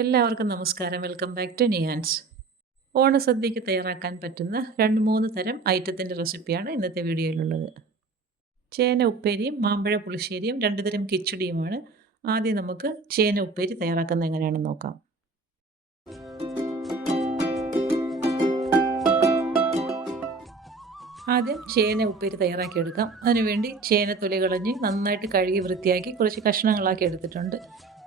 എല്ലാവർക്കും നമസ്കാരം. Welcome back to നിയാൻസ് ഓണസദ്യക്ക് തയ്യാറാക്കാൻ പറ്റുന്ന രണ്ട് മൂന്ന് തരം ഐറ്റത്തിന്റെ റെസിപ്പിയാണ് ഇന്നത്തെ വീഡിയോയിലുള്ളത്. ചേന ഉപ്പേരിയും മാമ്പഴ പുളിശ്ശേരിയും രണ്ട് തരം കിച്ചടിയുമാണ്. ആദ്യം നമുക്ക് ചേന ഉപ്പേരി തയ്യാറാക്കുന്നത് എങ്ങനെയാണെന്ന് നോക്കാം. ആദ്യം ചേന ഉപ്പേരി തയ്യാറാക്കിയെടുക്കാം. അതിനുവേണ്ടി ചേന തൊലി കളഞ്ഞ് നന്നായിട്ട് കഴുകി വൃത്തിയാക്കി കുറച്ച് കഷ്ണങ്ങളാക്കി എടുത്തിട്ടുണ്ട്.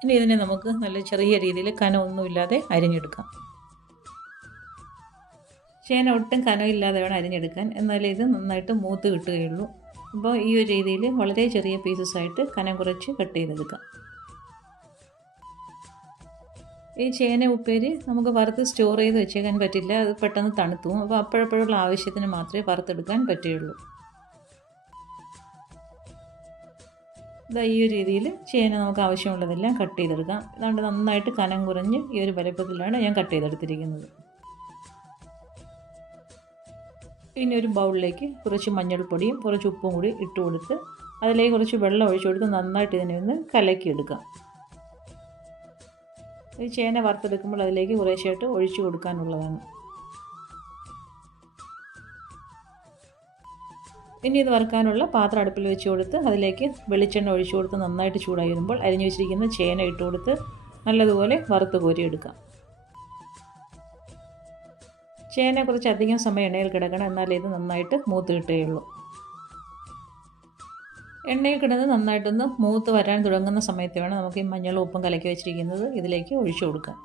ഇനി ഇതിനെ നമുക്ക് നല്ല ചെറിയ രീതിയിൽ കനമൊന്നുമില്ലാതെ അരിഞ്ഞെടുക്കാം. ചേന ഒട്ടും കനമില്ലാതെ വേണം അരിഞ്ഞെടുക്കാൻ. എന്നാലേ ഇത് നന്നായിട്ട് മൂത്ത് കിട്ടുകയുള്ളൂ. അപ്പോൾ ഈ ഒരു രീതിയിൽ വളരെ ചെറിയ പീസസ് ആയിട്ട് കനം കുറച്ച് കട്ട് ചെയ്തെടുക്കാം. ഈ ചേന ഉപ്പേരി നമുക്ക് വറുത്ത് സ്റ്റോർ ചെയ്ത് വെച്ചേക്കാൻ പറ്റില്ല. അത് പെട്ടെന്ന് തണുത്തു അപ്പോൾ അപ്പോഴപ്പോഴുള്ള ആവശ്യത്തിന് മാത്രമേ വറുത്തെടുക്കാൻ പറ്റുകയുള്ളൂ. ഇതാ ഈ ഒരു രീതിയിൽ ചേന നമുക്ക് ആവശ്യമുള്ളതെല്ലാം കട്ട് ചെയ്തെടുക്കാം. അതുകൊണ്ട് നന്നായിട്ട് കനം കുറഞ്ഞ് ഈ ഒരു വലുപ്പത്തിലാണ് ഞാൻ കട്ട് ചെയ്തെടുത്തിരിക്കുന്നത്. ഇനി ഒരു ബൗളിലേക്ക് കുറച്ച് മഞ്ഞൾപ്പൊടിയും കുറച്ച് ഉപ്പും കൂടി ഇട്ട് കൊടുത്ത് അതിലേക്ക് കുറച്ച് വെള്ളം ഒഴിച്ചു കൊടുത്ത് നന്നായിട്ട് ഇതിനെ ഒന്ന് കലക്കിയെടുക്കാം. ഈ ചേന വറുത്തെടുക്കുമ്പോൾ അതിലേക്ക് കുറേശ്ശായിട്ട് ഒഴിച്ചു കൊടുക്കാനുള്ളതാണ്. ഇനി ഇത് വറുക്കാനുള്ള പാത്രം അടുപ്പിൽ വെച്ച് കൊടുത്ത് അതിലേക്ക് വെളിച്ചെണ്ണ ഒഴിച്ചു കൊടുത്ത് നന്നായിട്ട് ചൂടായി വരുമ്പോൾ അരിഞ്ഞു വെച്ചിരിക്കുന്ന ചേന ഇട്ട് കൊടുത്ത് നല്ലതുപോലെ വറുത്ത് കോരിയെടുക്കാം. ചേന കുറച്ച് അധികം സമയം എണ്ണയിൽ കിടക്കണം എന്നാലേ ഇത് നന്നായിട്ട് മൂത്ത് കിട്ടുകയുള്ളൂ. എണ്ണയിൽ കിടന്ന് നന്നായിട്ടൊന്ന് മൂത്ത് വരാൻ തുടങ്ങുന്ന സമയത്ത് വേണം നമുക്ക് ഈ മഞ്ഞളും ഉപ്പും കലക്കി വെച്ചിരിക്കുന്നത് ഇതിലേക്ക് ഒഴിച്ചു കൊടുക്കാം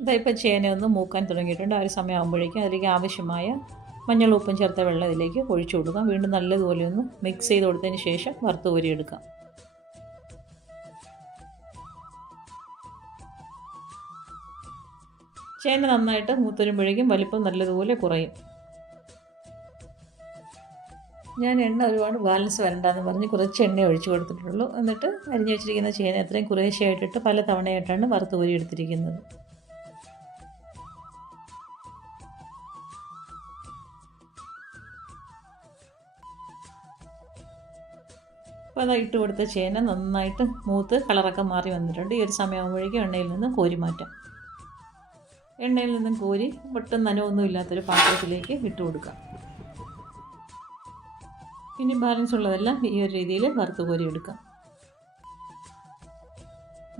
ഇതായിപ്പോൾ ഒന്ന് മൂക്കാൻ തുടങ്ങിയിട്ടുണ്ട്. ആ ഒരു സമയമാകുമ്പോഴേക്കും അതിലേക്ക് ആവശ്യമായ മഞ്ഞൾ ഉപ്പും ചേർത്ത വെള്ളം ഇതിലേക്ക് ഒഴിച്ചു കൊടുക്കാം. വീണ്ടും നല്ലതുപോലെ ഒന്ന് മിക്സ് ചെയ്ത് കൊടുത്തതിന് ശേഷം വറുത്ത് കോരിയെടുക്കാം ചേന നന്നായിട്ട് മൂത്തുവരുമ്പോഴേക്കും വലിപ്പം നല്ലതുപോലെ കുറയും. ഞാൻ എണ്ണ ഒരുപാട് ബാലൻസ് വരണ്ടെന്ന് പറഞ്ഞ് കുറച്ച് എണ്ണ ഒഴിച്ചു കൊടുത്തിട്ടുള്ളൂ. എന്നിട്ട് അരിഞ്ഞു വെച്ചിരിക്കുന്ന ചേന എത്രയും കുറേശ്ശെയായിട്ടിട്ട് പല തവണയായിട്ടാണ് വറുത്ത് കോരി എടുത്തിരിക്കുന്നത്. അപ്പോൾ അത് ഇട്ട് കൊടുത്ത ചേന നന്നായിട്ട് മൂത്ത് കളറൊക്കെ മാറി വന്നിട്ടുണ്ട്. ഈ ഒരു സമയമാകുമ്പോഴേക്കും എണ്ണയിൽ നിന്ന് കോരി മാറ്റാം. എണ്ണയിൽ നിന്നും കോരി ഒട്ടും നനവൊന്നും ഇല്ലാത്തൊരു പാത്രത്തിലേക്ക് ഇട്ട് കൊടുക്കാം. ഇനി ബാലൻസ് ഉള്ളതെല്ലാം ഈ ഒരു രീതിയിൽ വറുത്ത് കോരി എടുക്കാം.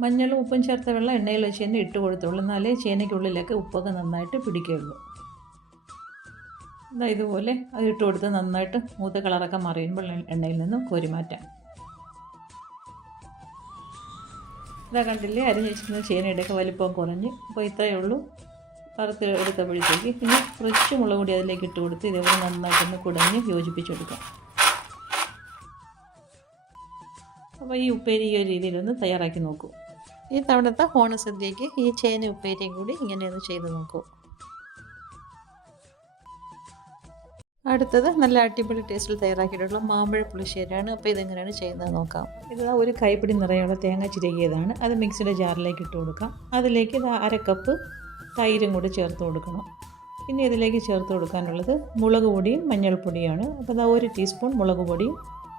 മഞ്ഞളും ഉപ്പും ചേർത്ത വെള്ളം എണ്ണയിൽ വെച്ച് തന്നെ ഇട്ട് കൊടുത്തുള്ളൂ എന്നാലേ ചേനയ്ക്കുള്ളിലൊക്കെ ഉപ്പൊക്കെ നന്നായിട്ട് പിടിക്കുകയുള്ളൂ. ഇതാ ഇതുപോലെ അത് ഇട്ട് കൊടുത്ത് നന്നായിട്ട് മൂത്ത കളറൊക്കെ മറിയുമ്പോൾ എണ്ണയിൽ നിന്നും കോരി മാറ്റാം. ഇതാ കണ്ടില്ലേ? അരിഞ്ഞ് വെച്ചിരുന്ന ചേനയുടെയൊക്കെ വലിപ്പം കുറഞ്ഞ്. അപ്പോൾ ഇത്രയേ ഉള്ളൂ. വറുത്ത് എടുത്തപ്പോഴത്തേക്ക് പിന്നെ കുറച്ച് മുളക് പൊടി അതിലേക്ക് ഇട്ട് കൊടുത്ത് ഇതേപോലെ നന്നായിട്ടൊന്ന് കുടഞ്ഞ് യോജിപ്പിച്ചെടുക്കാം അപ്പോൾ ഈ ഉപ്പേരി ഈ ഒരു രീതിയിലൊന്ന് തയ്യാറാക്കി നോക്കൂ. ഈ തവണത്തെ ഹോണസദ്യക്ക് ഈ ചേന ഉപ്പേരിയും കൂടി ഇങ്ങനെയൊന്ന് ചെയ്ത് നോക്കൂ. അടുത്തത് നല്ല അടിപൊളി ടേസ്റ്റിൽ തയ്യാറാക്കിയിട്ടുള്ള മാമ്പഴ പുളിശ്ശേരിയാണ്. അപ്പോൾ ഇതെങ്ങനെയാണ് ചെയ്യുന്നത് നോക്കാം. ഇത് ഒരു കൈപ്പിടി നിറയുള്ള തേങ്ങ ചിരകിയതാണ്. അത് മിക്സിയുടെ ജാറിലേക്ക് ഇട്ട് കൊടുക്കാം. അതിലേക്ക് ഇത് അര കപ്പ് തൈരും കൂടി ചേർത്ത് കൊടുക്കണം. ഇനി ഇതിലേക്ക് ചേർത്ത് കൊടുക്കാനുള്ളത് മുളക് പൊടിയും മഞ്ഞൾപ്പൊടിയാണ് അപ്പോൾ ഇതാ ഒരു ടീസ്പൂൺ മുളക് പൊടിയും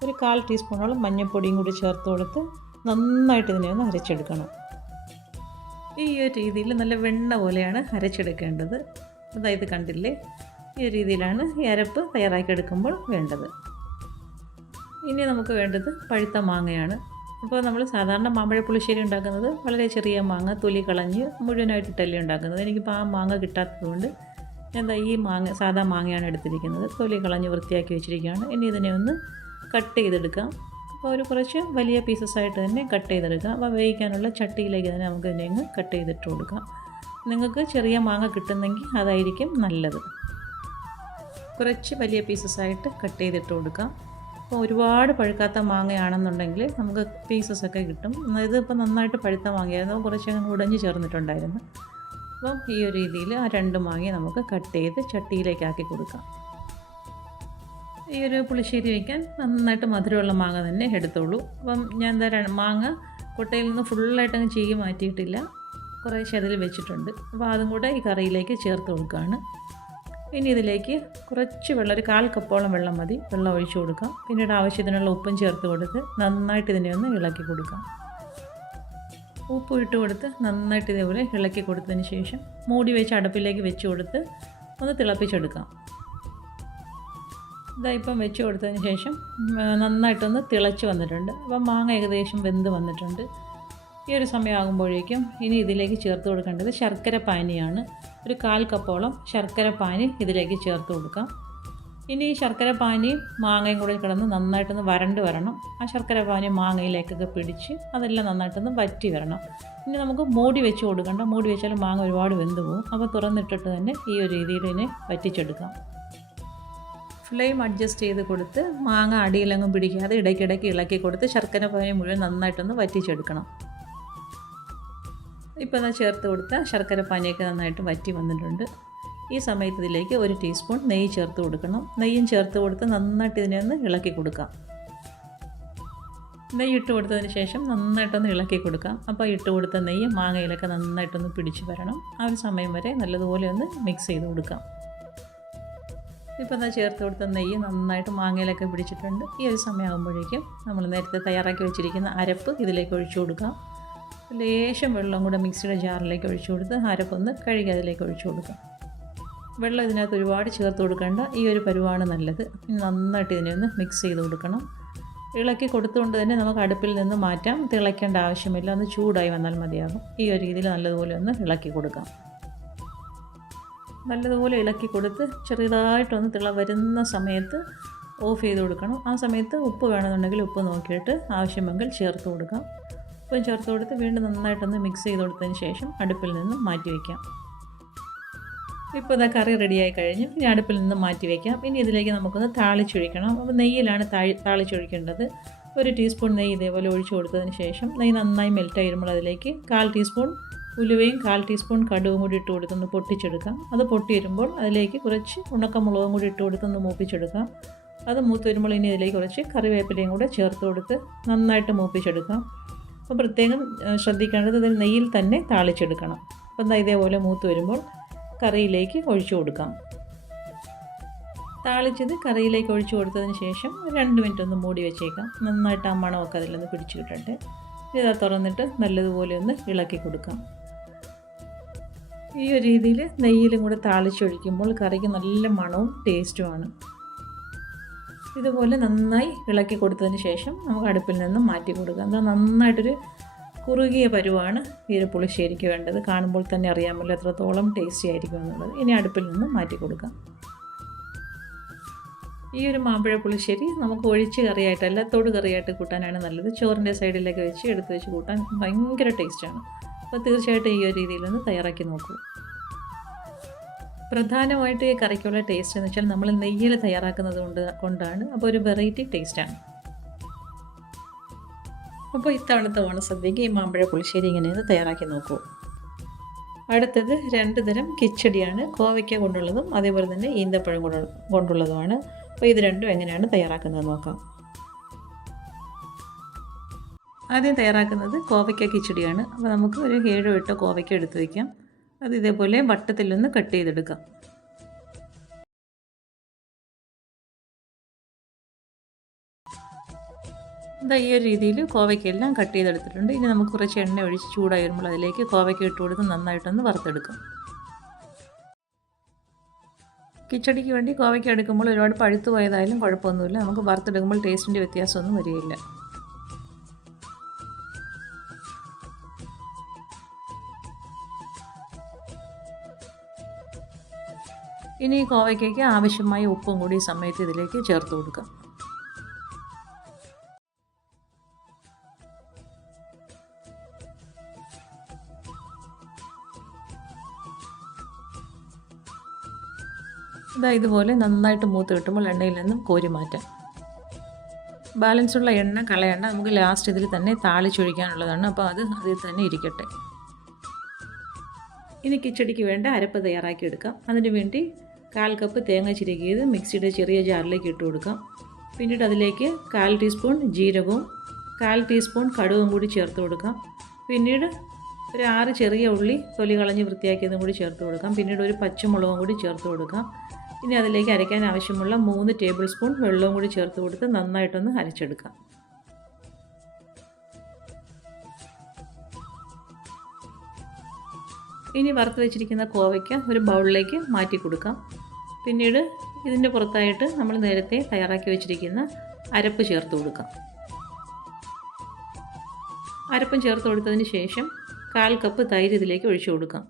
ഒരു കാൽ ടീസ്പൂണോളം മഞ്ഞൾപ്പൊടിയും കൂടി ചേർത്ത് കൊടുത്ത് നന്നായിട്ട് ഇതിനെ ഒന്ന് അരച്ചെടുക്കണം. ഈ ഒരു രീതിയിൽ നല്ല വെണ്ണ പോലെയാണ് അരച്ചെടുക്കേണ്ടത്. അതായത് കണ്ടില്ലേ? ഈ രീതിയിലാണ് ഈ അരപ്പ് തയ്യാറാക്കിയെടുക്കുമ്പോൾ വേണ്ടത്. ഇനി നമുക്ക് വേണ്ടത് പഴുത്ത മാങ്ങയാണ്. ഇപ്പോൾ നമ്മൾ സാധാരണ മാമ്പഴ പുളിശ്ശേരി ഉണ്ടാക്കുന്നത് വളരെ ചെറിയ മാങ്ങ തൊലി കളഞ്ഞ് മുഴുവനായിട്ടിട്ടല്ലേ ഉണ്ടാക്കുന്നത്. എനിക്കിപ്പോൾ ആ മാങ്ങ കിട്ടാത്തതുകൊണ്ട് എന്താ ഈ മാങ്ങ സാധാ മാങ്ങയാണ് എടുത്തിരിക്കുന്നത്. തൊലി കളഞ്ഞ് വൃത്തിയാക്കി വെച്ചിരിക്കുകയാണ്. ഇനി ഇതിനെ ഒന്ന് കട്ട് ചെയ്തെടുക്കാം. അപ്പോൾ ഒരു കുറച്ച് വലിയ പീസസ് ആയിട്ട് തന്നെ കട്ട് ചെയ്തെടുക്കാം. അപ്പോൾ വേവിക്കാനുള്ള ചട്ടിയിലേക്ക് തന്നെ നമുക്ക് ഇതിനെ കട്ട് ചെയ്തിട്ട് കൊടുക്കാം. നിങ്ങൾക്ക് ചെറിയ മാങ്ങ കിട്ടുന്നെങ്കിൽ അതായിരിക്കും നല്ലത്. കുറച്ച് വലിയ പീസസ് ആയിട്ട് കട്ട് ചെയ്തിട്ട് കൊടുക്കാം. അപ്പോൾ ഒരുപാട് പഴുക്കാത്ത മാങ്ങയാണെന്നുണ്ടെങ്കിൽ നമുക്ക് പീസസ് ഒക്കെ കിട്ടും. ഇതിപ്പോൾ നന്നായിട്ട് പഴുത്ത മാങ്ങയായിരുന്നു. കുറച്ചങ്ങ് ഉടഞ്ഞ് ചേർന്നിട്ടുണ്ടായിരുന്നു. അപ്പം ഈ ഒരു രീതിയിൽ ആ രണ്ട് മാങ്ങ നമുക്ക് കട്ട് ചെയ്ത് ചട്ടിയിലേക്ക് ആക്കി കൊടുക്കാം. ഈ ഒരു പുളിശ്ശേരി വയ്ക്കാൻ നന്നായിട്ട് മധുരമുള്ള മാങ്ങ തന്നെ എടുത്തോളൂ. അപ്പം ഞാൻ എന്താ മാങ്ങ കൊട്ടയിൽ നിന്ന് ഫുള്ളായിട്ട് അങ്ങ് ചീകി മാറ്റിയിട്ടില്ല. കുറേശ്ശെ അതിൽ വെച്ചിട്ടുണ്ട്. അപ്പോൾ അതും കൂടെ ഈ കറിയിലേക്ക് ചേർത്ത് കൊടുക്കുകയാണ്. ഇനി ഇതിലേക്ക് കുറച്ച് വെള്ളം ഒരു കാൽ കപ്പോളം വെള്ളം മതി. വെള്ളം ഒഴിച്ചു കൊടുക്കാം. പിന്നീട് ആവശ്യത്തിനുള്ള ഉപ്പും ചേർത്ത് കൊടുത്ത് നന്നായിട്ട് ഇതിനെ ഒന്ന് ഇളക്കി കൊടുക്കാം. ഉപ്പ് ഇട്ട് കൊടുത്ത് നന്നായിട്ട് ഇതേപോലെ ഇളക്കി കൊടുത്തതിന് ശേഷം മൂടി വെച്ച് അടുപ്പിലേക്ക് വെച്ച് കൊടുത്ത് ഒന്ന് തിളപ്പിച്ചെടുക്കാം. ഇതാ ഇപ്പം വെച്ച് കൊടുത്തതിന് ശേഷം നന്നായിട്ടൊന്ന് തിളച്ച് വന്നിട്ടുണ്ട്. അപ്പം മാങ്ങ ഏകദേശം വെന്ത് വന്നിട്ടുണ്ട്. ഈ ഒരു സമയമാകുമ്പോഴേക്കും ഇനി ഇതിലേക്ക് ചേർത്ത് കൊടുക്കേണ്ടത് ശർക്കര പാനിയാണ്. ഒരു കാൽ കപ്പോളം ശർക്കര പാനി ഇതിലേക്ക് ചേർത്ത് കൊടുക്കാം. ഇനി ഈ ശർക്കര പാനിയും മാങ്ങയും കൂടെ കിടന്ന് നന്നായിട്ടൊന്ന് വരണ്ട് വരണം. ആ ശർക്കര പാനി മാങ്ങയിലേക്കൊക്കെ പിടിച്ച് അതെല്ലാം നന്നായിട്ടൊന്ന് വറ്റി വരണം. ഇനി നമുക്ക് മൂടി വെച്ച് കൊടുക്കണ്ട. മൂടി വെച്ചാൽ മാങ്ങ ഒരുപാട് വെന്ത് പോകും. അപ്പോൾ തുറന്നിട്ടിട്ട് തന്നെ ഈ ഒരു രീതിയിൽ ഇതിനെ വറ്റിച്ചെടുക്കാം. ഫ്ലെയിം അഡ്ജസ്റ്റ് ചെയ്ത് കൊടുത്ത് മാങ്ങ അടിയിലെങ്ങും പിടിക്കാതെ ഇടയ്ക്കിടയ്ക്ക് ഇളക്കി കൊടുത്ത് ശർക്കര പാനി മുഴുവൻ നന്നായിട്ടൊന്ന് വറ്റിച്ചെടുക്കണം. ഇപ്പോൾ എന്നാൽ ചേർത്ത് കൊടുത്ത ശർക്കര പാനിയൊക്കെ നന്നായിട്ട് വറ്റി വന്നിട്ടുണ്ട്. ഈ സമയത്ത് ഇതിലേക്ക് ഒരു ടീസ്പൂൺ നെയ്യ് ചേർത്ത് കൊടുക്കണം. നെയ്യും ചേർത്ത് കൊടുത്ത് നന്നായിട്ട് ഇതിനെ ഒന്ന് ഇളക്കി കൊടുക്കാം. നെയ്യ് ഇട്ട് കൊടുത്തതിന് ശേഷം നന്നായിട്ടൊന്ന് ഇളക്കി കൊടുക്കാം. അപ്പോൾ ഇട്ട് കൊടുത്ത നെയ്യ് മാങ്ങയിലൊക്കെ നന്നായിട്ടൊന്ന് പിടിച്ച് വരണം. ആ ഒരു സമയം വരെ നല്ലതുപോലെ ഒന്ന് മിക്സ് ചെയ്ത് കൊടുക്കാം. ഇപ്പോൾ എന്താ ചേർത്ത് കൊടുത്ത നെയ്യ് നന്നായിട്ട് മാങ്ങയിലൊക്കെ പിടിച്ചിട്ടുണ്ട്. ഈ ഒരു സമയമാകുമ്പോഴേക്കും നമ്മൾ നേരത്തെ തയ്യാറാക്കി വെച്ചിരിക്കുന്ന അരപ്പ് ഇതിലേക്ക് ഒഴിച്ചു കൊടുക്കാം. ലേശം വെള്ളം കൂടെ മിക്സിയുടെ ജാറിലേക്ക് ഒഴിച്ചു കൊടുത്ത് അരപ്പൊന്ന് കഴുകി അതിലേക്ക് ഒഴിച്ചു കൊടുക്കാം. വെള്ളം ഇതിനകത്ത് ഒരുപാട് ചേർത്ത് കൊടുക്കേണ്ട ഈ ഒരു പരുവാണ് നല്ലത്. നന്നായിട്ട് ഇതിനെ ഒന്ന് മിക്സ് ചെയ്ത് കൊടുക്കണം. ഇളക്കി കൊടുത്തുകൊണ്ട് തന്നെ നമുക്ക് അടുപ്പിൽ നിന്ന് മാറ്റാം. തിളയ്ക്കേണ്ട ആവശ്യമില്ല. ഒന്ന് ചൂടായി വന്നാൽ മതിയാകും. ഈ ഒരു രീതിയിൽ നല്ലതുപോലെ ഒന്ന് ഇളക്കി കൊടുക്കാം. നല്ലതുപോലെ ഇളക്കി കൊടുത്ത് ചെറുതായിട്ടൊന്ന് തിള വരുന്ന സമയത്ത് ഓഫ് ചെയ്ത് കൊടുക്കണം. ആ സമയത്ത് ഉപ്പ് വേണമെന്നുണ്ടെങ്കിൽ ഉപ്പ് നോക്കിയിട്ട് ആവശ്യമെങ്കിൽ ചേർത്ത് കൊടുക്കാം. ഉപ്പും ചേർത്ത് കൊടുത്ത് വീണ്ടും നന്നായിട്ടൊന്ന് മിക്സ് ചെയ്ത് കൊടുത്തതിന് ശേഷം അടുപ്പിൽ നിന്ന് മാറ്റി വയ്ക്കാം ഇപ്പോൾ ഇതാ കറി റെഡിയായി കഴിഞ്ഞു. ഇനി അടുപ്പിൽ നിന്ന് മാറ്റി വയ്ക്കാം ഇനി ഇതിലേക്ക് നമുക്കൊന്ന് താളിച്ചൊഴിക്കണം അപ്പോൾ നെയ്യിലാണ് താഴി താളിച്ചൊഴിക്കേണ്ടത് ഒരു ടീസ്പൂൺ നെയ്യ് ഇതേപോലെ ഒഴിച്ചു കൊടുത്തതിന് ശേഷം നെയ്യ് നന്നായി മെൽറ്റ് ആയിരുമ്പോൾ അതിലേക്ക് കാൽ ടീസ്പൂൺ ഉലുവയും കാൽ ടീസ്പൂൺ കടുവും കൂടി ഇട്ട് കൊടുത്തൊന്ന് പൊട്ടിച്ചെടുക്കാം. അത് പൊട്ടി വരുമ്പോൾ അതിലേക്ക് കുറച്ച് ഉണക്കമുളകും കൂടി ഇട്ട് കൊടുത്തൊന്ന് മൂപ്പിച്ചെടുക്കാം. അത് മൂത്ത് വരുമ്പോൾ ഇനി ഇതിലേക്ക് കുറച്ച് കറിവേപ്പിലയും കൂടെ ചേർത്ത് കൊടുത്ത് നന്നായിട്ട് മൂപ്പിച്ചെടുക്കാം. അപ്പോൾ പ്രത്യേകം ശ്രദ്ധിക്കേണ്ടത് ഇതിൽ നെയ്യിൽ തന്നെ താളിച്ചെടുക്കണം. അപ്പം എന്താ ഇതേപോലെ മൂത്ത് വരുമ്പോൾ കറിയിലേക്ക് ഒഴിച്ചു കൊടുക്കാം. താളിച്ചത് കറിയിലേക്ക് ഒഴിച്ചു കൊടുത്തതിന് ശേഷം രണ്ട് മിനിറ്റ് ഒന്ന് മൂടി വെച്ചേക്കാം. നന്നായിട്ട് ആ മണമൊക്കെ അതിൽ നിന്ന് പിടിച്ചു കിട്ടട്ടെ. ഇതാ തുറന്നിട്ട് നല്ലതുപോലെ ഒന്ന് ഇളക്കി കൊടുക്കാം. ഈ ഒരു രീതിയിൽ നെയ്യിലും കൂടെ താളിച്ചൊഴിക്കുമ്പോൾ കറിക്ക് നല്ല മണവും ടേസ്റ്റുമാണ്. ഇതുപോലെ നന്നായി ഇളക്കി കൊടുത്തതിന് ശേഷം നമുക്ക് അടുപ്പിൽ നിന്ന് മാറ്റി കൊടുക്കാം. എന്നാൽ നന്നായിട്ടൊരു കുറുകിയ പരുവാണ് ഈ ഒരു പുളിശ്ശേരിക്ക് വേണ്ടത്. കാണുമ്പോൾ തന്നെ അറിയാമല്ലോ എത്രത്തോളം ടേസ്റ്റി ആയിരിക്കും എന്നുള്ളത്. ഇനി അടുപ്പിൽ നിന്ന് മാറ്റി കൊടുക്കാം. ഈ ഒരു മാമ്പഴ പുളിശ്ശേരി നമുക്ക് ഒഴിച്ച് കറിയായിട്ടല്ല തോട് കറിയായിട്ട് കൂട്ടാനാണ് നല്ലത്. ചോറിന്റെ സൈഡിലേക്ക് വെച്ച് എടുത്ത് വെച്ച് കൂട്ടാൻ ഭയങ്കര ടേസ്റ്റാണ് അപ്പോൾ തീർച്ചയായിട്ടും ഈ ഒരു രീതിയിൽ ഒന്ന് തയ്യാറാക്കി നോക്കൂ. പ്രധാനമായിട്ട് ഈ കറിക്കുള്ള ടേസ്റ്റ് എന്ന് വെച്ചാൽ നമ്മൾ നെയ്യിൽ തയ്യാറാക്കുന്നത് കൊണ്ട് കൊണ്ടാണ്. അപ്പോൾ ഒരു വെറൈറ്റി ടേസ്റ്റാണ് അപ്പോൾ ഇത്തവണത്തെ ഓണസദ്യക്ക് ഈ മാമ്പഴ പുളിശ്ശേരി ഇങ്ങനെയൊന്ന് തയ്യാറാക്കി നോക്കൂ. അടുത്തത് രണ്ട് തരം കിച്ചടിയാണ്. കോവയ്ക്ക കൊണ്ടുള്ളതും അതേപോലെ തന്നെ ഈന്തപ്പഴം കൊണ്ടു കൊണ്ടുള്ളതുമാണ്. അപ്പോൾ ഇത് രണ്ടും എങ്ങനെയാണ് തയ്യാറാക്കുന്നത് നോക്കാം. ആദ്യം തയ്യാറാക്കുന്നത് കോവയ്ക്ക കിച്ചടിയാണ്. അപ്പോൾ നമുക്ക് ഒരു ഏഴോ എട്ടോ കോവയ്ക്ക എടുത്ത് വയ്ക്കാം. അത് ഇതേപോലെ വട്ടത്തിൽ നിന്ന് കട്ട് ചെയ്തെടുക്കാം. ഇതാ ഈ ഒരു രീതിയിൽ കോവയ്ക്കെല്ലാം കട്ട് ചെയ്തെടുത്തിട്ടുണ്ട്. ഇനി നമുക്ക് കുറച്ച് എണ്ണ ഒഴിച്ച് ചൂടായി വരുമ്പോൾ അതിലേക്ക് കോവയ്ക്ക ഇട്ട് കൊടുത്ത് നന്നായിട്ടൊന്ന് വറുത്തെടുക്കാം. കിച്ചടിക്ക് വേണ്ടി കോവയ്ക്ക എടുക്കുമ്പോൾ ഒരുപാട് പഴുത്തു പോയതായാലും കുഴപ്പമൊന്നുമില്ല. നമുക്ക് വറുത്തെടുക്കുമ്പോൾ ടേസ്റ്റിന്റെ വ്യത്യാസമൊന്നും വരികയില്ല. ഇനി ഈ കോവയ്ക്കയ്ക്ക് ആവശ്യമായ ഉപ്പും കൂടി ഈ സമയത്ത് ഇതിലേക്ക് ചേർത്ത് കൊടുക്കാം. ഇതാ ഇതുപോലെ നന്നായിട്ട് മൂത്ത് കിട്ടുമ്പോൾ എണ്ണയിൽ നിന്നും കോരി മാറ്റാം. ബാലൻസുള്ള എണ്ണ കളയണ്ട നമുക്ക് ലാസ്റ്റ് ഇതിൽ തന്നെ താളിച്ചൊഴിക്കാനുള്ളതാണ് അപ്പോൾ അത് അതിൽ തന്നെ ഇരിക്കട്ടെ. ഇനി കിച്ചടിക്ക് വേണ്ട അരപ്പ് തയ്യാറാക്കി എടുക്കാം അതിന് വേണ്ടി കാൽ കപ്പ് തേങ്ങ ചിരകിയത് മിക്സിയുടെ ചെറിയ ജാറിലേക്ക് ഇട്ട് കൊടുക്കാം. പിന്നീട് അതിലേക്ക് കാൽ ടീസ്പൂൺ ജീരകവും കാൽ ടീസ്പൂൺ കടുകും കൂടി ചേർത്ത് കൊടുക്കാം. പിന്നീട് ഒരു ആറ് ചെറിയ ഉള്ളി തൊലി കളഞ്ഞ് വൃത്തിയാക്കിയതും കൂടി ചേർത്ത് കൊടുക്കാം. പിന്നീട് ഒരു പച്ചമുളകും കൂടി ചേർത്ത് കൊടുക്കാം. ഇനി അതിലേക്ക് അരയ്ക്കാൻ ആവശ്യമുള്ള മൂന്ന് ടേബിൾ സ്പൂൺ വെള്ളവും കൂടി ചേർത്ത് കൊടുത്ത് നന്നായിട്ടൊന്ന് അരച്ചെടുക്കാം. ഇനി വറുത്ത് വെച്ചിരിക്കുന്ന കോവയ്ക്ക് ഒരു ബൗളിലേക്ക് മാറ്റി കൊടുക്കാം. പിന്നീട് ഇതിന്റെ പുറത്തായിട്ട് നമ്മൾ നേരത്തെ തയ്യാറാക്കി വെച്ചിരിക്കുന്ന അരപ്പ് ചേർത്ത് കൊടുക്കാം. അരപ്പം ചേർത്ത് കൊടുത്തതിന് ശേഷം കാൽ കപ്പ് തൈര് ഇതിലേക്ക് ഒഴിച്ചു കൊടുക്കാം.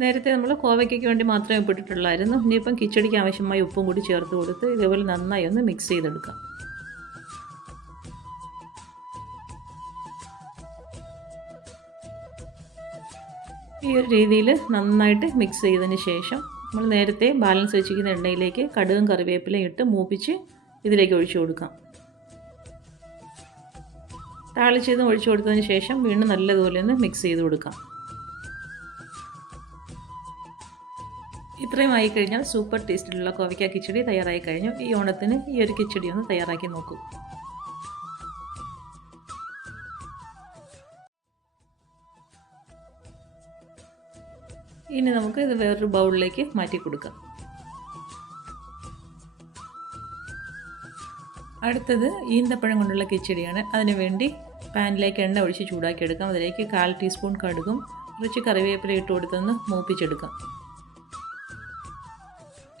നേരത്തെ നമ്മൾ കോവയ്ക്കൊക്കെ വേണ്ടി മാത്രമേ ഉപ്പിട്ടിട്ടുള്ളായിരുന്നു ഇനിയിപ്പം കിച്ചടിക്ക് ആവശ്യമായ ഉപ്പും കൂടി ചേർത്ത് കൊടുത്ത് ഇതേപോലെ നന്നായി ഒന്ന് മിക്സ് ചെയ്തെടുക്കാം. ഈ ഒരു രീതിയിൽ നന്നായിട്ട് മിക്സ് ചെയ്തതിന് ശേഷം നമ്മൾ നേരത്തെ ബാലൻസ് വെച്ചിരിക്കുന്ന എണ്ണയിലേക്ക് കടുകും കറിവേപ്പിലയും ഇട്ട് മൂപ്പിച്ച് ഇതിലേക്ക് ഒഴിച്ചു കൊടുക്കാം. താളിച്ചതും ഒഴിച്ചു കൊടുത്തതിന് ശേഷം വീണ്ടും നല്ലതുപോലെ ഒന്ന് മിക്സ് ചെയ്ത് കൊടുക്കാം. ഇത്രയും ആയി കഴിഞ്ഞാൽ സൂപ്പർ ടേസ്റ്റിലുള്ള കോവയ്ക്ക കിച്ചടി തയ്യാറായി കഴിഞ്ഞു. ഈ ഓണത്തിന് ഈ ഒരു കിച്ചടി ഒന്ന് തയ്യാറാക്കി നോക്കൂ. ഇനി നമുക്ക് ഇത് വേറൊരു ബൗളിലേക്ക് മാറ്റി കൊടുക്കാം. അടുത്തത് ഈന്തപ്പഴം കൊണ്ടുള്ള കിച്ചടിയാണ്. അതിനുവേണ്ടി പാനിലേക്ക് എണ്ണ ഒഴിച്ച് ചൂടാക്കി എടുക്കാം. അതിലേക്ക് കാൽ ടീസ്പൂൺ കടുകും കുറച്ച് കറിവേപ്പില ഇട്ട് കൊടുത്തൊന്ന് മൂപ്പിച്ചെടുക്കാം.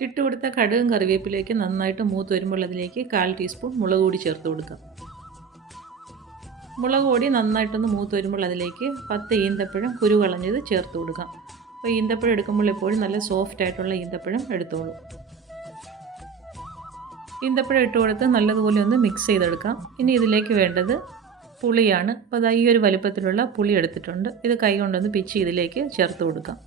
ഇട്ട് കൊടുത്ത കടുകും കറിവേപ്പിലേക്ക് നന്നായിട്ട് മൂത്ത് വരുമ്പോൾ അതിലേക്ക് കാൽ ടീസ്പൂൺ മുളക് പൊടി ചേർത്ത് കൊടുക്കാം. മുളക് പൊടി നന്നായിട്ടൊന്ന് മൂത്ത് വരുമ്പോൾ അതിലേക്ക് പത്ത് ഈന്തപ്പഴം കുരു കളഞ്ഞത് ചേർത്ത് കൊടുക്കാം. അപ്പോൾ ഈന്തപ്പഴം എടുക്കുമ്പോൾ എപ്പോഴും നല്ല സോഫ്റ്റ് ആയിട്ടുള്ള ഈന്തപ്പഴം എടുത്തോളൂ. ഈന്തപ്പഴം ഇട്ട് കൊടുത്ത് നല്ലതുപോലെ ഒന്ന് മിക്സ് ചെയ്തെടുക്കാം. ഇനി ഇതിലേക്ക് വേണ്ടത് പുളിയാണ്. അപ്പോൾ അതാ ഈ ഒരു വലുപ്പത്തിലുള്ള പുളി എടുത്തിട്ടുണ്ട്. ഇത് കൈ കൊണ്ടൊന്ന് പിച്ച് ഇതിലേക്ക് ചേർത്ത് കൊടുക്കാം.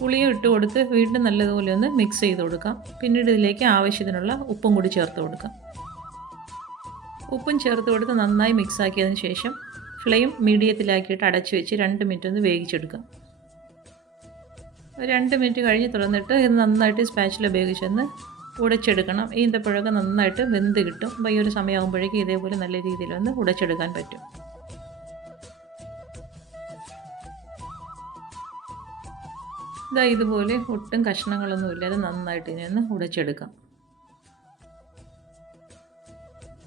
പുളിയും ഇട്ട് കൊടുത്ത് വീണ്ടും നല്ലതുപോലെ ഒന്ന് മിക്സ് ചെയ്ത് കൊടുക്കാം. പിന്നീട് ഇതിലേക്ക് ആവശ്യത്തിനുള്ള ഉപ്പും കൂടി ചേർത്ത് കൊടുക്കാം. ഉപ്പും ചേർത്ത് കൊടുത്ത് നന്നായി മിക്സ് ആക്കിയതിന് ശേഷം ഫ്ലെയിം മീഡിയത്തിലാക്കിയിട്ട് അടച്ചു വെച്ച് രണ്ട് മിനിറ്റ് ഒന്ന് വേവിച്ചെടുക്കാം. രണ്ട് മിനിറ്റ് കഴിഞ്ഞ് തുറന്നിട്ട് ഇത് നന്നായിട്ട് സ്പാച്ചിൽ ഉപയോഗിച്ചൊന്ന് ഉടച്ചെടുക്കണം. ഈന്തപ്പഴമൊക്കെ നന്നായിട്ട് വെന്ത് കിട്ടും. അപ്പോൾ ഈ ഒരു സമയമാകുമ്പോഴേക്കും ഇതേപോലെ നല്ല രീതിയിലൊന്ന് ഉടച്ചെടുക്കാൻ പറ്റും. ഇതാ ഇതുപോലെ ഒട്ടും കഷ്ണങ്ങളൊന്നും ഇല്ലാതെ നന്നായിട്ട് ഇതിനൊന്ന് ഉടച്ചെടുക്കാം.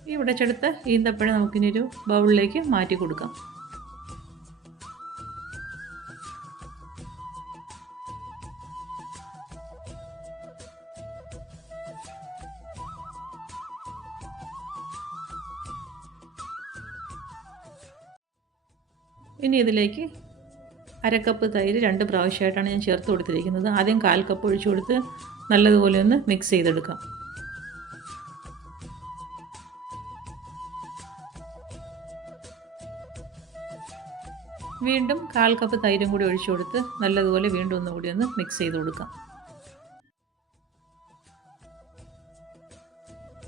ഈ ഉടച്ചെടുത്ത ഈന്തപ്പഴം നമുക്കിനി ഒരു ബൗളിലേക്ക് മാറ്റി കൊടുക്കാം. ഇനി ഇതിലേക്ക് അരക്കപ്പ് തൈര് രണ്ട് പ്രാവശ്യമായിട്ടാണ് ഞാൻ ചേർത്ത് കൊടുത്തിരിക്കുന്നത്. ആദ്യം കാൽ കപ്പ് ഒഴിച്ചു കൊടുത്ത് നല്ലതുപോലെ ഒന്ന് മിക്സ് ചെയ്തെടുക്കാം. വീണ്ടും കാൽ കപ്പ് തൈരും കൂടി ഒഴിച്ചു കൊടുത്ത് നല്ലതുപോലെ വീണ്ടും ഒന്നുകൂടി ഒന്ന് മിക്സ് ചെയ്ത് കൊടുക്കാം.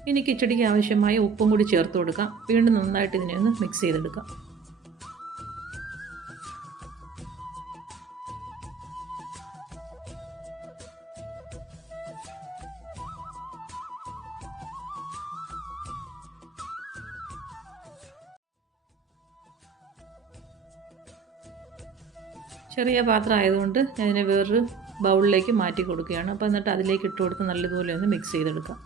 ഇനി കിച്ചടിക്ക് ആവശ്യമായ ഉപ്പും കൂടി ചേർത്ത് കൊടുക്കാം. വീണ്ടും നന്നായിട്ട് ഇതിനെ ഒന്ന് മിക്സ് ചെയ്തെടുക്കാം. ചെറിയ പാത്രം ആയതുകൊണ്ട് ഇതിനെ വേറൊരു ബൗളിലേക്ക് മാറ്റി കൊടുക്കുകയാണ്. അപ്പോൾ എന്നിട്ട് അതിലേക്ക് ഇട്ട് കൊടുത്ത് നല്ലതുപോലെ ഒന്ന് മിക്സ് ചെയ്തെടുക്കാം.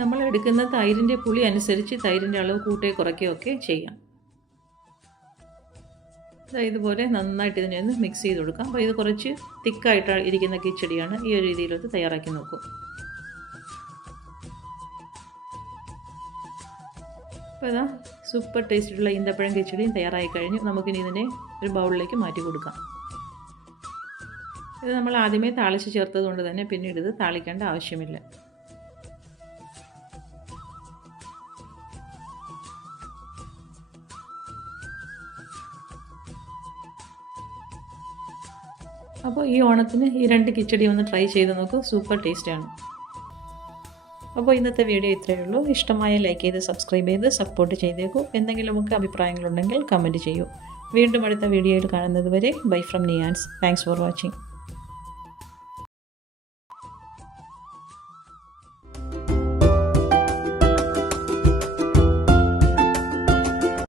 നമ്മൾ എടുക്കുന്ന തൈരിന്റെ പുളി അനുസരിച്ച് തൈരിന്റെ അളവ് കൂട്ടുകയോ കുറയ്ക്കുകയോ ഒക്കെ ചെയ്യാം ഇതുപോലെ നന്നായിട്ട് ഇതിനെ ഒന്ന് മിക്സ് ചെയ്ത് കൊടുക്കാം. അപ്പോൾ ഇത് കുറച്ച് തിക്കായിട്ട് ഇരിക്കുന്ന കിച്ചടിയാണ്. ഈ ഒരു രീതിയിലൊക്കെ തയ്യാറാക്കി നോക്കും. അപ്പോൾ ഇതാ സൂപ്പർ ടേസ്റ്റുള്ള ഈന്തപ്പഴം കിച്ചടിയും തയ്യാറായി കഴിഞ്ഞു. നമുക്കിനി ഇതിനെ ഒരു ബൗളിലേക്ക് മാറ്റി കൊടുക്കാം. ഇത് നമ്മൾ ആദ്യമേ താളിച്ച് ചേർത്തത് കൊണ്ട് തന്നെ പിന്നീട് ഇത് താളിക്കേണ്ട ആവശ്യമില്ല. അപ്പോൾ ഈ ഓണത്തിന് ഈ രണ്ട് കിച്ചടി ഒന്ന് ട്രൈ ചെയ്ത് നോക്കൂ. സൂപ്പർ ടേസ്റ്റാണ് അപ്പോൾ ഇന്നത്തെ വീഡിയോ ഇത്രയേ ഉള്ളൂ. ഇഷ്ടമായ ലൈക്ക് ചെയ്ത് സബ്സ്ക്രൈബ് ചെയ്ത് സപ്പോർട്ട് ചെയ്തേക്കൂ. എന്തെങ്കിലുമൊക്കെ അഭിപ്രായങ്ങളുണ്ടെങ്കിൽ കമന്റ് ചെയ്യൂ. വീണ്ടും അടുത്ത വീഡിയോയിൽ കാണുന്നത് വരെ ബൈ ഫ്രം നിയാൻസ് താങ്ക്സ് ഫോർ വാച്ചിങ്